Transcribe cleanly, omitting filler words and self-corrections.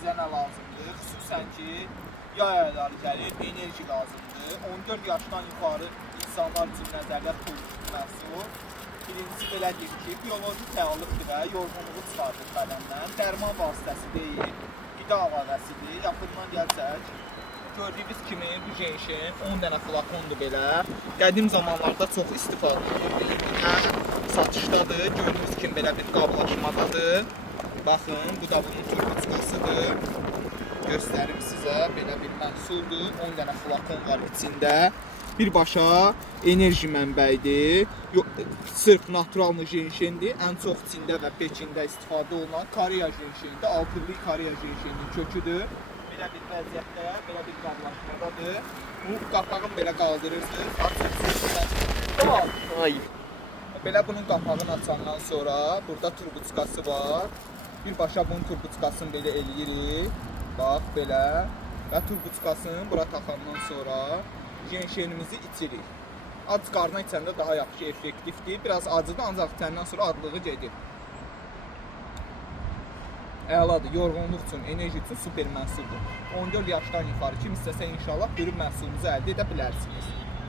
bizə nə lazımdır? Xüsusən ki, yay ayları gəlir, enerji lazımdır. 14 yaşdan yuxarı insanlar üçün nəzərdə tutulmuş məhsul. Birincisi belədir ki, bioloji fəallıqdır və yorğunluğu çıxardır bədəndən. Dərman vasitəsi deyil, qida əlavəsidir. Yaxından gəlsək, gördüyünüz kimi bu jenşen 10 dənə flakondur belə. Qədim zamanlarda çox istifadə edilir. Satışdadır, gördüyünüz kimi belə bir qablaşmadadır. Baxın, bu da bunun turbuçkasıdır. Göstərim sizə, belə bir məhsuldur. 10 dənə flakon var içində. Birbaşa enerji mənbəyidir. Sırf natural jenşendir. Ən çox Çində və Pekində istifadə olunan Koreya jenşenidir. Altınlı Koreya jenşeninin köküdür. Belə bir vəziyyətdə, belə bir qablaşmadadır. Bu qapağını belə qaldırırsınız. Ay. Belə bunun qapağını açandan sonra burada turbuçkası var. Birbaşa bunun turbuçkasını belə eləyirik. Bax belə. Və turbuçkasını bura taxandan sonra jenşenimizi içirik. Ac qarnına içəndə daha yaxşı effektivdir. Biraz acıdır, ancaq içəndən sonra adlığı gedir. Əladır, yorğunluq üçün, enerji üçün super məhsuldur. 14 yaşdan yuxarı kim istəsə inşallah görüb məhsulunuzu əldə edə bilərsiniz.